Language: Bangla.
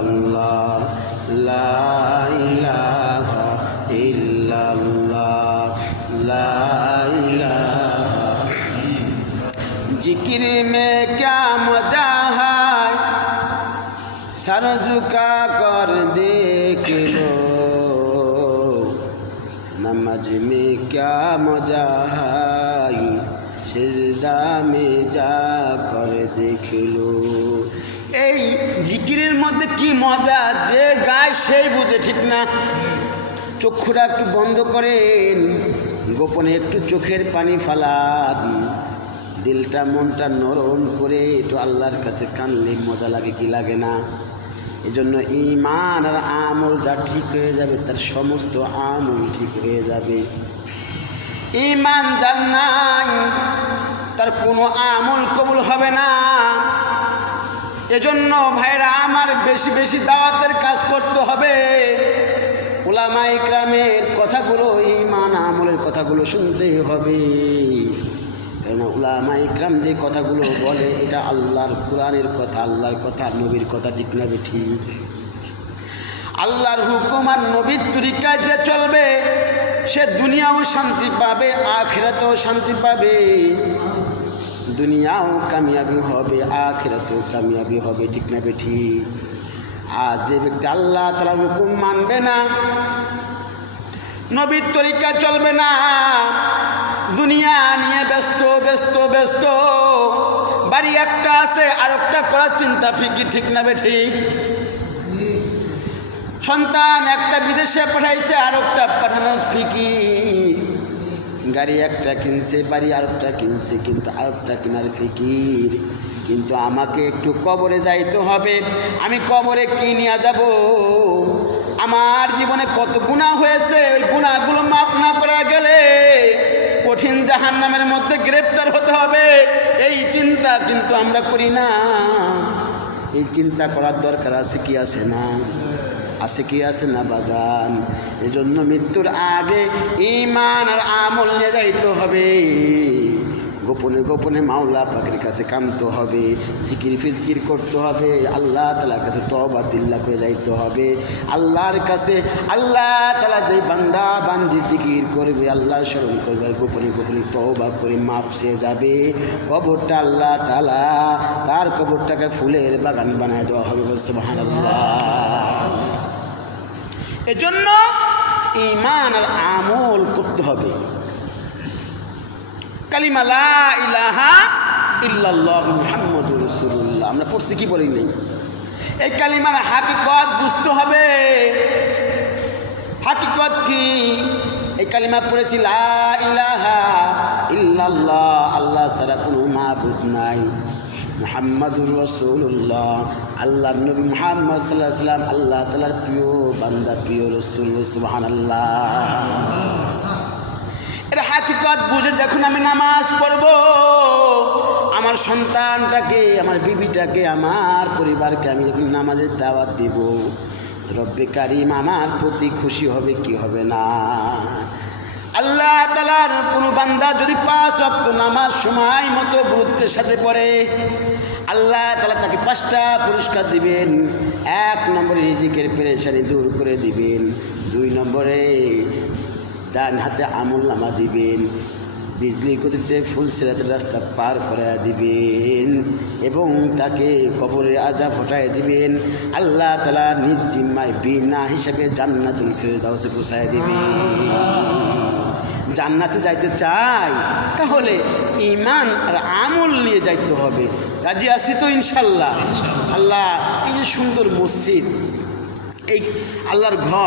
ইল্লাল্লাহ লা ইলাহা ইল্লাল্লাহ লা ইলাহা। जिक्र में क्या मजा है सर झुका कर देख लो, नमाज में क्या मजा है सिजदा में जा कर देख लो। এই জিকিরের মধ্যে কি মজা, যে গায় সেই বুঝে, ঠিক না? চক্ষুটা একটু বন্ধ করেন, গোপনে একটু চোখের পানি ফালান, দিলটা মনটা নরম করে একটু আল্লাহর কাছে কানলে মজা লাগে কি লাগে না? এজন্য ঈমান আর আমল যা ঠিক হয়ে যাবে তার সমস্ত আমল ঠিক হয়ে যাবে। ঈমান যার নাই তার কোনো আমল কবুল হবে না। এজন্য ভাইরা আমার বেশি বেশি দাওয়াতের কাজ করতে হবে। উলামা ইকরামের কথাগুলো, ঈমান আমলের কথাগুলো শুনতেই হবে। কেন উলামা ইকরাম যে কথাগুলো বলে এটা আল্লাহর কোরআনের কথা, আল্লাহর কথা, নবীর কথা, ঠিক না ঠিক? আল্লাহর হুকুম আর নবীর তরিকায় যে চলবে সে দুনিয়াও শান্তি পাবে, আখিরাতেও শান্তি পাবে। দুনিয়াও কামিয়াবি হবে, আখিরাতেও কামিয়াবি হবে, ঠিক না ঠিক? আর যে ব্যক্তি আল্লাহ তাআলার হুকুম মানবে না, নবীর তরিকা চলবে না, দুনিয়া নিয়ে ব্যস্ত ব্যস্ত ব্যস্ত, বাড়ি একটা আছে আর একটা করার চিন্তা ফিকির, ঠিক না ঠিক? সন্তান একটা বিদেশে পাঠাইছে আর একটা পাঠানোর ফিকির, গাড়ি একটা কিনছে, বাড়ি আর একটা কিনছে, কিন্তু আর একটা কেনার ফিকির। কিন্তু আমাকে একটু কবরে যাইতে হবে, আমি কবরে কি নিয়ে যাব? আমার জীবনে কত গুনাহ হয়েছে, ওই গুনাহগুলো মাফ না করা গেলে কঠিন জাহান্নামের মধ্যে গ্রেফতার হতে হবে। এই চিন্তা কিন্তু আমরা করি না। এই চিন্তা করার দরকার আছে কি আছে না? আছে কি আছে না বাজান? এজন্য মৃত্যুর আগে ঈমান আর আমল নিয়ে যাইতে হবে। গোপনে গোপনে মাওলা পাকের কাছে কাঁদতে হবে, জিকির ফিজিকির করতে হবে, আল্লাহ তাআলার কাছে তওবা দিল্লা করে যাইতে হবে। আল্লাহর কাছে আল্লাহ তাআলা যে বান্দা বান্দি জিকির করবে, আল্লাহর স্মরণ করবে, গোপনে গোপনে তওবা করে মাপ চেয়ে যাবে, কবরটা আল্লাহ তাআলা তার কবরটাকে ফুলের বাগান বানায় দেওয়া হবে। সুবহানাল্লাহ। এজন্য ঈমান আর আমল করতে হবে। কালিমা লা ইলাহা ইল্লাল্লাহ মুহাম্মাদুর রাসূলুল্লাহ আমরা পড়ছি কি বলি নাই? এই কালিমার হাকিকত বুঝতে হবে। হাকিকত কি? এই কালিমা পড়েছি লা ইলাহা ইল্লাল্লাহ, আল্লাহ ছাড়া কোনো মাবুদ নাই, মুহাম্মাদুর রাসূলুল্লাহ আল্লাহর নবী মুহাম্মদ সাল্লাল্লাহু আলাইহি ওয়াসাল্লাম আল্লাহ তাআলার প্রিয় বান্দা, প্রিয় রাসূল। সুবহানাল্লাহ। এর হাকিকত বুঝে যখন আমি নামাজ পড়ব, আমার সন্তানটাকে, আমার বিবিটাকে, আমার পরিবারকে আমি যখন নামাজের দাওয়াত দিব, রব্বে কারিম আমার প্রতি খুশি হবে কি হবে না? আল্লাহ তাআলার কোনো বান্দা যদি 5 ওয়াক্ত নামাজ সময় মতো গুরুত্বের সাথে পড়ে, আল্লাহ তাআলা তাকে 5টা পুরস্কার দিবেন। 1 নম্বরে রিজিকের পেরেশানি দূর করে দিবেন, 2 নম্বরে ডান হাতে আমলনামা দিবেন, বিজলি গতিতে ফুলসিরাতের রাস্তা পার করে দিবেন এবং তাকে কবরের আযাব হটায় দিবেন। আল্লাহ তাআলা নিজ জিম্মায় বিনা হিসাবে জান্নাতুল ফিরদাউসে পৌঁছায় দিবেন। জান্নাতে যাইতে চাই তাহলে ঈমান আর আমল নিয়ে যাইতে হবে। রাজি আছি তো ইনশাআল্লাহ? আল্লাহ এই যে সুন্দর মসজিদ, এই আল্লাহর ঘর,